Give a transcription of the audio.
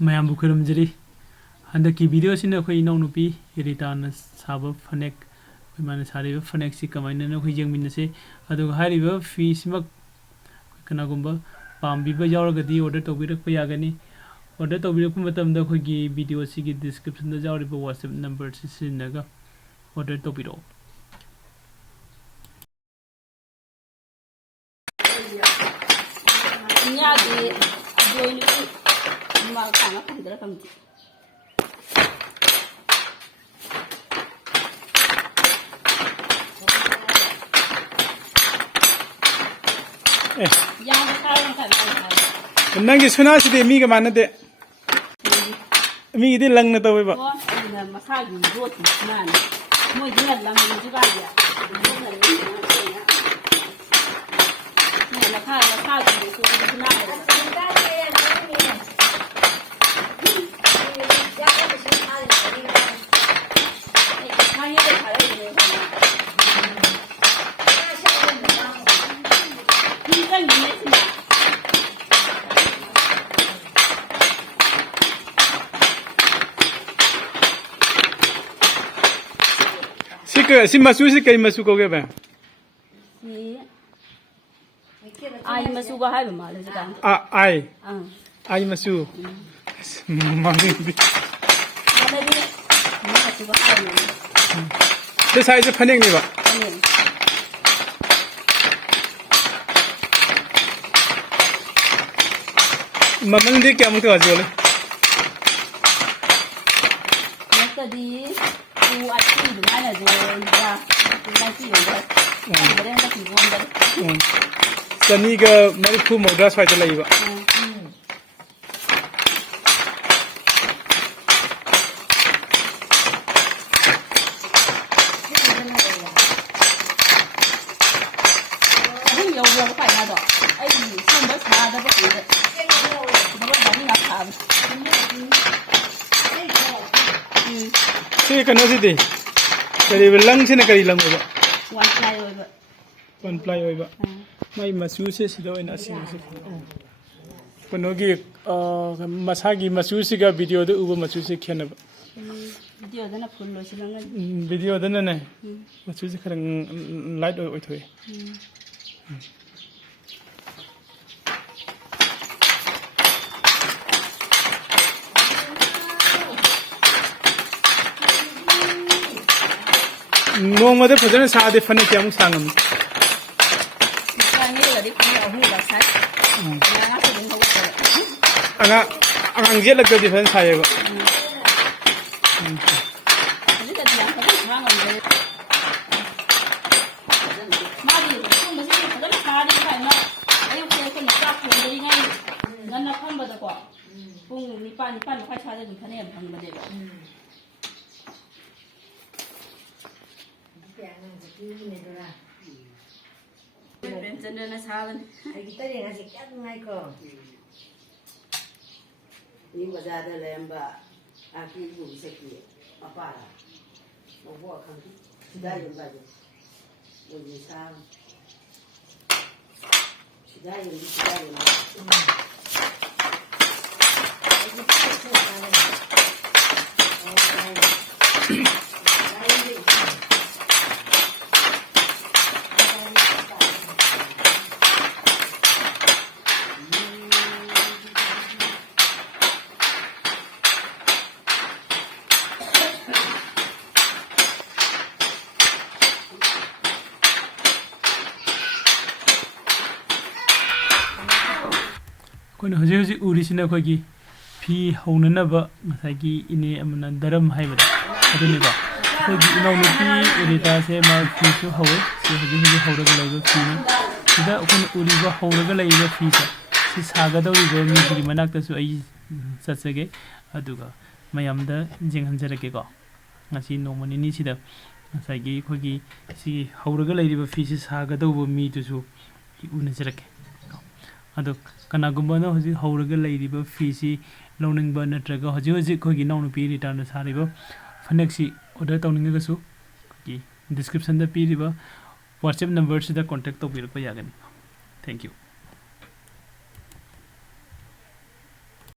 mayam bukurum jiri handa ki video sina khoi nau nupi Rita na saba Fanek mana sari Fanek si kamaina na khoi jengmin se adu hari ba fi simak kana gumba pambi ba jawra gadi order to birak pa yagani order to birak matam da khoi gi video si gi description da jawri ba WhatsApp number si sinaga order to biro nya di join ni ma kana pandra kam yang kaya kan nangi suna si de mi ga mana de mi de lang na to ba na masagi roti nan mo jina lang ni juga ya na kaya ni so na si masu si kai masu ko ge ba ai masu ga hai ma le ga ai masu ma ni这才是Fanek ni ba mamang de kya mutu ajole tadi u ati du mana je ya lagi yo ba bare da ki won da sani ga mari khu moda sai ta lai ba yo yo phải na do ai ni sun da sa da ba ki da ba ni na ka si kana si de kari lang si na kari lang ba one ply oi ba mai masu se si do ina si kono gi masagi masu si ga video de uba masu se khena ba video da na full lo si lang video da na ne masu se kharang light oi thoi nong ma de phajana sa de Fanek kyam sangam ang je lag de fan sai ba Birchandra na salan ai kita ni nasi kat ngai ko ni bazar da lamba aki bu seki apa la bo kan sudah yang baje ni sam sudah kono hoji hoji uri sina khoi gi phi hauna na ba masai gi ine amana daram hai ba aduni ba khoi gi inau ni pi Rita se ma phi su hawe se hoji hoji haura ga lai ba phi ni sida kono uri ba haura ga lai ba phi sa si saga da uri ba mi gi manak ta su ai satsage aduga mayam da jing hanjara ke ko ngasi no mani ni sida masai gi khoi gi si haura ga lai ba phi si saga da ba mi tu su una jarake ado kana gumbana hoji hauraga leiriba fisi loning ba natraga hoji hoji khogi naunu pi Rita na sariba Fanek si order tawninga ga su ki description da pi riba WhatsApp number sida contact to birpa yagani thank you